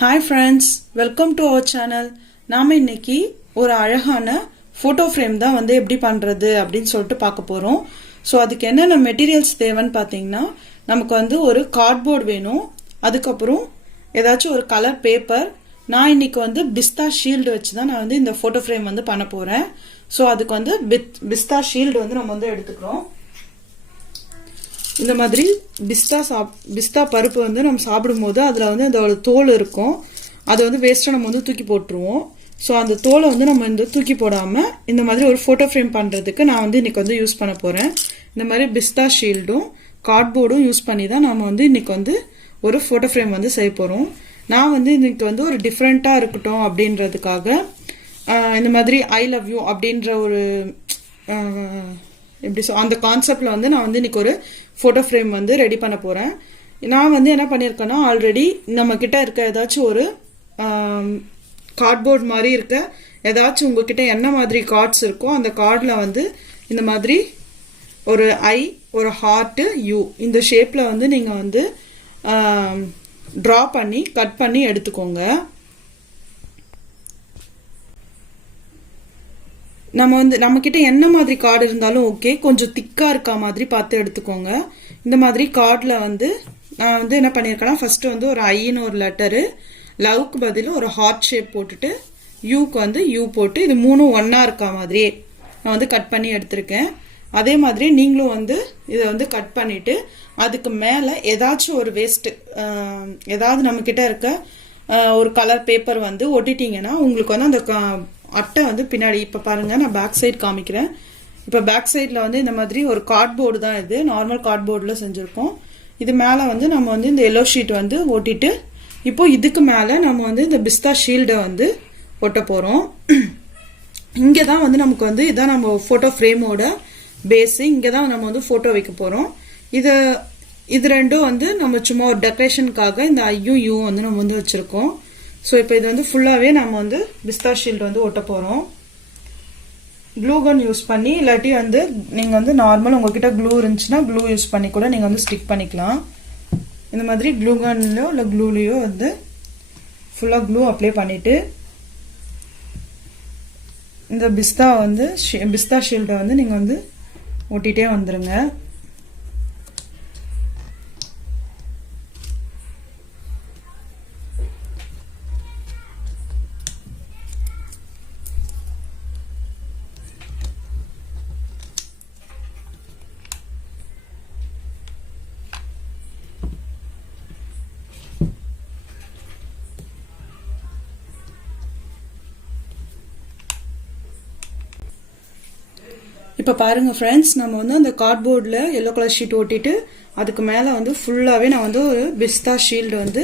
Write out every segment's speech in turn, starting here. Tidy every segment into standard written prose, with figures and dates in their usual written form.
Hi friends, welcome to our channel. நாம இன்னைக்கு ஒரு அழகான photo frame தான் வந்து எப்படி பண்றது அப்படினு சொல்லிட்டு பார்க்க போறோம். சோ அதுக்கு என்னென்ன மெட்டீரியல்ஸ் தேவைன்னு பாத்தீங்கன்னா நமக்கு வந்து ஒரு கார்ட்போர்ட் வேணும். அதுக்கு அப்புறம் ஏதாச்சும் ஒரு கலர் பேப்பர். நான் இன்னைக்கு வந்து பிஸ்தா ஷீல்ட் வச்சு தான் நான் வந்து இந்த photo frame வந்து பண்ண போறேன். சோ அதுக்கு வந்து பிஸ்தா ஷீல்ட் வந்து நம்ம வந்து எடுத்துக்கிறோம். இந்த மாதிரி பிஸ்தா பருப்பு வந்து நம்ம சாப்பிடும்போது அதுல வந்து அதோட தோல் இருக்கும். அது வந்து வேஸ்டா நம்ம வந்து தூக்கி போட்டுருவோம். சோ அந்த தோலை வந்து நம்ம இந்த தூக்கி போடாம இந்த மாதிரி ஒரு போட்டோ ஃப்ரேம் பண்றதுக்கு நான் வந்து இன்னைக்கு வந்து யூஸ் பண்ண போறேன். இந்த மாதிரி பிஸ்தா ஷீல்டும் கார்ட்போர்டும் யூஸ் பண்ணி தான் நாம வந்து இன்னைக்கு வந்து ஒரு போட்டோ ஃப்ரேம் வந்து செய்ய போறோம். நான் வந்து இன்னைக்கு வந்து ஒரு டிஃபரெண்டா இருக்கட்டும் அப்படின்றதுக்காக இந்த மாதிரி ஐ லவ் யூ அப்படின்ற ஒரு எப்படி அந்த கான்செப்ட்ல வந்து நான் வந்து இன்னைக்கு ஒரு போட்டோ ஃப்ரேம் வந்து ரெடி பண்ண போறேன். நான் வந்து என்ன பண்ணிருக்கேன்னா ஆல்ரெடி நம்ம கிட்ட இருக்க ஏதாச்சும் ஒரு கார்ட்போர்ட் மாதிரி இருக்க ஏதாச்சும் உங்ககிட்ட என்ன மாதிரி கார்ட்ஸ் இருக்கோ அந்த கார்ட்ல வந்து இந்த மாதிரி ஒரு ஐ, ஒரு ஹார்ட், யூ இந்த ஷேப்ல வந்து நீங்க வந்து டிரா பண்ணி கட் பண்ணி எடுத்துக்கோங்க. நம்ம கிட்ட என்ன மாதிரி கார்டு இருந்தாலும் ஓகே, கொஞ்சம் திக்கா இருக்க மாதிரி பார்த்து எடுத்துக்கோங்க. இந்த மாதிரி கார்ட்ல வந்து நான் வந்து என்ன பண்ணிருக்கேன்னா ஃபர்ஸ்ட் வந்து ஒரு ஐன்னு ஒரு லெட்டரு, லவ்க்கு பதில் ஒரு ஹார்ட் ஷேப் போட்டுட்டு யூக்கு வந்து யூ போட்டு இது மூணும் ஒன்னா இருக்க மாதிரியே நான் வந்து கட் பண்ணி எடுத்திருக்கேன். அதே மாதிரி நீங்களும் வந்து இதை வந்து கட் பண்ணிட்டு அதுக்கு மேல ஏதாச்சும் ஒரு வேஸ்ட் ஏதாவது நம்ம கிட்ட இருக்க ஒரு கலர் பேப்பர் வந்து ஒட்டிட்டீங்கன்னா உங்களுக்கு வந்து அந்த அட்டை வந்து பின்னாடி இப்ப பாருங்க நான் பேக் சைடு காமிக்கிறேன். இப்ப பேக் சைட்ல வந்து இந்த மாதிரி ஒரு கார்ட்போர்டு தான், இது நார்மல் கார்ட்போர்டுல செஞ்சிருக்கோம். இது மேல வந்து நம்ம வந்து இந்த எல்லோ ஷீட் வந்து ஒட்டிட்டு இப்போ இதுக்கு மேல நம்ம வந்து இந்த பிஸ்தா ஷீல்டை வந்து ஒட்ட போறோம். இங்கதான் வந்து நமக்கு வந்து இதான் நம்ம போட்டோ ஃப்ரேமோட பேஸ். இங்கதான் நம்ம வந்து போட்டோ வைக்க போறோம். இது ரெண்டும் வந்து நம்ம சும்மா ஒரு டெக்கரேஷனுக்காக இந்த ஐயும் யூ வந்து நம்ம வந்து வச்சிருக்கோம். ஸோ இப்போ இது வந்து ஃபுல்லாகவே நம்ம வந்து பிஸ்தா ஷீல்டு வந்து ஒட்ட போகிறோம். க்ளூ கன் யூஸ் பண்ணி, இல்லாட்டி வந்து நீங்கள் வந்து நார்மல் உங்ககிட்ட க்ளூ இருந்துச்சுன்னா க்ளூ யூஸ் பண்ணி கூட நீங்கள் வந்து ஸ்டிக் பண்ணிக்கலாம். இந்த மாதிரி க்ளூ கன்லையோ இல்லை க்ளூலையோ வந்து ஃபுல்லாக க்ளூ அப்ளை பண்ணிவிட்டு இந்த பிஸ்தா ஷீல்டை வந்து நீங்கள் வந்து ஒட்டிகிட்டே வந்துடுங்க. இப்போ பாருங்க ஃப்ரெண்ட்ஸ், நம்ம வந்து அந்த கார்ட்போர்டில் எல்லோ கலர் ஷீட் ஒட்டிட்டு அதுக்கு மேலே வந்து ஃபுல்லாகவே நான் வந்து ஒரு பிஸ்தா ஷீல்டு வந்து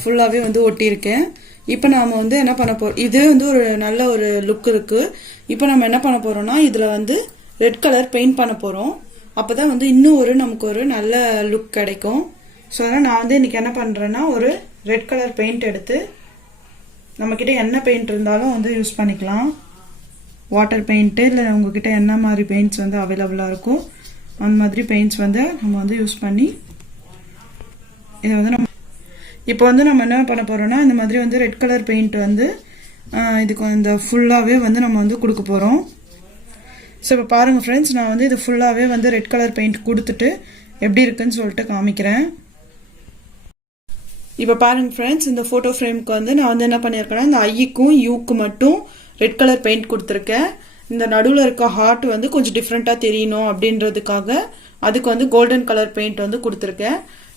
ஃபுல்லாகவே வந்து ஒட்டியிருக்கேன். இப்போ நாம் வந்து என்ன பண்ண போறோம், இது வந்து ஒரு நல்ல ஒரு லுக் இருக்கு. இப்போ நம்ம என்ன பண்ண போறோம்னா இதில் வந்து ரெட் கலர் பெயிண்ட் பண்ண போகிறோம். அப்போ தான் வந்து இன்னும் நமக்கு ஒரு நல்ல லுக் கிடைக்கும். ஸோ அதனால் நான் வந்து இன்னைக்கு என்ன பண்ணுறேன்னா ஒரு ரெட் கலர் பெயிண்ட் எடுத்து, நம்மக்கிட்ட என்ன பெயிண்ட் இருந்தாலும் வந்து யூஸ் பண்ணிக்கலாம். வாட்டர் பெயிண்ட்டு இல்லை உங்ககிட்ட என்ன மாதிரி பெயிண்ட்ஸ் வந்து அவைலபிளாக இருக்கும் அந்த மாதிரி பெயிண்ட்ஸ் வந்து நம்ம வந்து யூஸ் பண்ணி இதை வந்து இப்போ வந்து நம்ம என்ன பண்ண போகிறோம்னா இந்த மாதிரி வந்து ரெட் கலர் பெயிண்ட் வந்து இதுக்கு இந்த ஃபுல்லாகவே வந்து நம்ம வந்து கொடுக்க போகிறோம். ஸோ இப்போ பாருங்கள் ஃப்ரெண்ட்ஸ், நான் வந்து இது ஃபுல்லாகவே வந்து ரெட் கலர் பெயிண்ட் கொடுத்துட்டு எப்படி இருக்குன்னு சொல்லிட்டு காமிக்கிறேன். இப்போ பாருங்க ஃப்ரெண்ட்ஸ், இந்த ஃபோட்டோ ஃப்ரேமுக்கு வந்து நான் வந்து என்ன பண்ணியிருக்கேன்னா இந்த ஐக்கும் யூக்கு மட்டும் ரெட் கலர் பெயிண்ட் கொடுத்துருக்கேன். இந்த நடுவில் இருக்க ஹார்ட் வந்து கொஞ்சம் டிஃப்ரெண்ட்டாக தெரியணும் அப்படின்றதுக்காக அதுக்கு வந்து கோல்டன் கலர் பெயிண்ட் வந்து கொடுத்துருக்கேன்.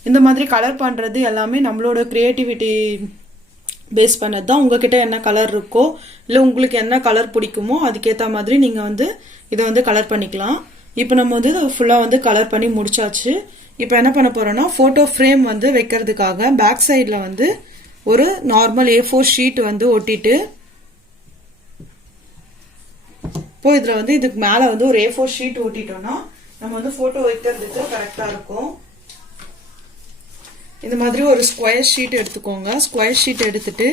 இந்த மாதிரி கலர் பண்ணுறது எல்லாமே நம்மளோட கிரியேட்டிவிட்டி பேஸ் பண்ணது தான். உங்ககிட்ட என்ன கலர் இருக்கோ இல்லை உங்களுக்கு என்ன கலர் பிடிக்குமோ அதுக்கேற்ற மாதிரி நீங்கள் வந்து இதை வந்து கலர் பண்ணிக்கலாம். இப்போ நம்ம வந்து ஃபுல்லாக வந்து கலர் பண்ணி முடிச்சாச்சு. இப்போ என்ன பண்ண போறோம்னா ஃபோட்டோ ஃப்ரேம் வந்து வைக்கிறதுக்காக பேக் சைடில் வந்து ஒரு நார்மல் A4 ஷீட் வந்து ஒட்டிட்டு இப்போ இதில் வந்து இதுக்கு மேலே வந்து ஒரு A4 ஷீட் ஒட்டிட்டோம்னா நம்ம வந்து ஃபோட்டோ வைக்கிறதுக்கு கரெக்டாக இருக்கும். இந்த மாதிரி ஒரு ஸ்கொயர் ஷீட் எடுத்துக்கோங்க. ஸ்கொயர் ஷீட் எடுத்துட்டு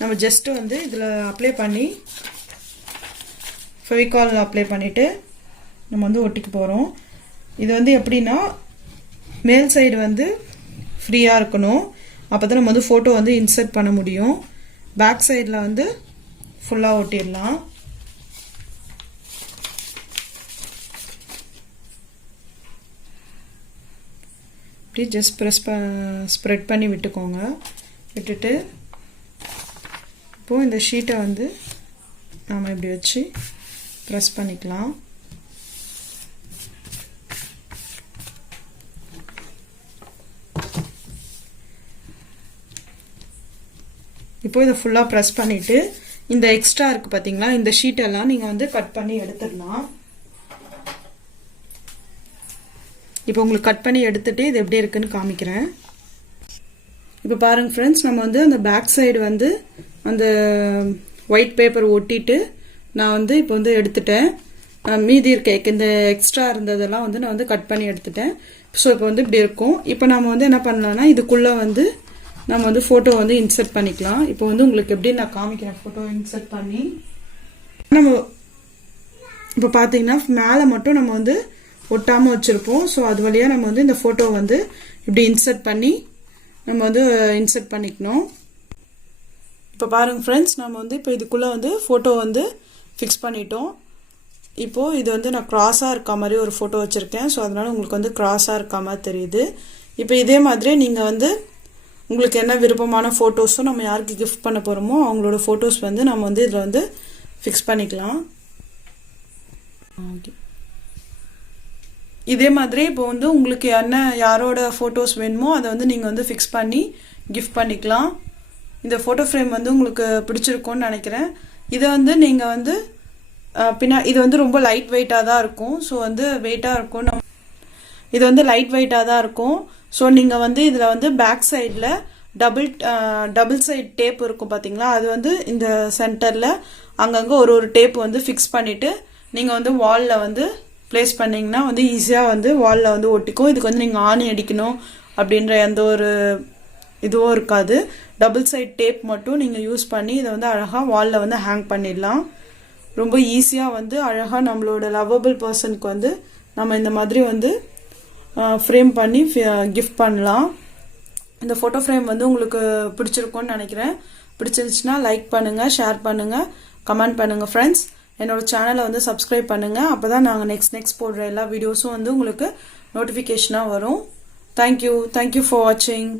நம்ம ஜஸ்ட் வந்து இதில் அப்ளை பண்ணி ஃபெவிகால் அப்ளை பண்ணிட்டு நம்ம வந்து ஒட்டிக்க போகிறோம். இது வந்து எப்படின்னா மேல் சைடு வந்து ஃப்ரீயாக இருக்கணும், அப்போ தான் நம்ம வந்து ஃபோட்டோ வந்து இன்சர்ட் பண்ண முடியும். பேக் சைடில் வந்து ஃபுல்லாக ஒட்டிடலாம். இப்படி ஜஸ்ட் ஸ்ப்ரெட் பண்ணி விட்டுக்கோங்க. விட்டுட்டு இப்போது இந்த ஷீட்டை வந்து நாம் இப்படி வச்சு ப்ரெஸ் பண்ணிக்கலாம். இப்போ இதை ஃபுல்லாக ப்ரெஸ் பண்ணிவிட்டு இந்த எக்ஸ்ட்ரா இருக்குது பார்த்தீங்களா, இந்த ஷீட்டெல்லாம் நீங்கள் வந்து கட் பண்ணி எடுத்துடலாம். இப்போ உங்களுக்கு கட் பண்ணி எடுத்துட்டு இது எப்படி இருக்குன்னு காமிக்கிறேன். இப்போ பாருங்கள் ஃப்ரெண்ட்ஸ், நம்ம வந்து அந்த பேக் சைடு வந்து அந்த ஒயிட் பேப்பர் ஒட்டிட்டு நான் வந்து இப்போ வந்து எடுத்துட்டேன். மீதி இருக்க இந்த எக்ஸ்ட்ரா இருந்ததெல்லாம் வந்து நான் வந்து கட் பண்ணி எடுத்துட்டேன். ஸோ இப்போ வந்து இப்படி இருக்கும். இப்போ நம்ம வந்து என்ன பண்ணலாம்னா இதுக்குள்ளே வந்து நம்ம வந்து ஃபோட்டோ வந்து இன்சர்ட் பண்ணிக்கலாம். இப்போ வந்து உங்களுக்கு எப்படி நான் காமிக்கிறேன் ஃபோட்டோ இன்சர்ட் பண்ணி. நம்ம இப்போ பார்த்தீங்கன்னா மேலே மட்டும் நம்ம வந்து ஒட்டாமல் வச்சுருப்போம். ஸோ அது வழியாக நம்ம வந்து இந்த ஃபோட்டோ வந்து இப்படி இன்சர்ட் பண்ணி நம்ம வந்து இன்சர்ட் பண்ணிக்கணும். இப்போ பாருங்கள் ஃப்ரெண்ட்ஸ், நம்ம வந்து இப்போ இதுக்குள்ளே வந்து ஃபோட்டோ வந்து ஃபிக்ஸ் பண்ணிட்டோம். இப்போது இது வந்து நான் க்ராஸாக இருக்க மாதிரி ஒரு ஃபோட்டோ வச்சுருக்கேன். ஸோ அதனால் உங்களுக்கு வந்து க்ராஸாக இருக்க மாதிரி தெரியுது. இப்போ இதே மாதிரி நீங்கள் வந்து உங்களுக்கு என்ன விருப்பமான ஃபோட்டோஸும் நம்ம யாருக்கு கிஃப்ட் பண்ண போகிறோமோ அவங்களோட ஃபோட்டோஸ் வந்து நம்ம வந்து இதில் வந்து ஃபிக்ஸ் பண்ணிக்கலாம். ஓகே, இதே மாதிரி இப்போ வந்து உங்களுக்கு யாரோட ஃபோட்டோஸ் வேணுமோ அதை வந்து நீங்கள் வந்து ஃபிக்ஸ் பண்ணி கிஃப்ட் பண்ணிக்கலாம். இந்த ஃபோட்டோ ஃப்ரேம் வந்து உங்களுக்கு பிடிச்சிருக்கும்னு நினைக்கிறேன். இதை வந்து நீங்கள் வந்து இது வந்து ரொம்ப லைட் வெயிட்டாக தான் இருக்கும். ஸோ வந்து வெயிட்டாக இருக்கும். இது வந்து லைட் வெயிட்டாக தான் இருக்கும். ஸோ நீங்கள் வந்து இதில் வந்து பேக் சைடில் டபுள் சைட் டேப் இருக்கும் பார்த்தீங்களா, அது வந்து இந்த சென்டரில் அங்கங்கே ஒரு டேப் வந்து ஃபிக்ஸ் பண்ணிவிட்டு நீங்கள் வந்து வாலில் வந்து ப்ளேஸ் பண்ணிங்கன்னா வந்து ஈஸியாக வந்து வாலில் வந்து ஒட்டிக்கும். இதுக்கு வந்து நீங்கள் ஆணி அடிக்கணும் அப்படின்ற எந்த ஒரு இதுவும் இருக்காது. டபுள் சைட் டேப் மட்டும் நீங்கள் யூஸ் பண்ணி இதை வந்து அழகாக வாலில் வந்து ஹேங் பண்ணிடலாம். ரொம்ப ஈஸியாக வந்து அழகாக நம்மளோட லவ்வபிள் பர்சனுக்கு வந்து நம்ம இந்த மாதிரி வந்து ஃப்ரேம் பண்ணி கிஃப்ட் பண்ணலாம். இந்த ஃபோட்டோ ஃப்ரேம் வந்து உங்களுக்கு பிடிச்சிருக்கும்னு நினைக்கிறேன். பிடிச்சிருந்துச்சுன்னா லைக் பண்ணுங்கள், ஷேர் பண்ணுங்கள், கமெண்ட் பண்ணுங்கள் ஃப்ரெண்ட்ஸ். என்னோட சேனலை வந்து சப்ஸ்கிரைப் பண்ணுங்கள். அப்போ தான் நாங்கள் நெக்ஸ்ட் போடுற எல்லா வீடியோஸும் வந்து உங்களுக்கு நோட்டிஃபிகேஷனாக வரும். தேங்க்யூ ஃபார் வாட்சிங்.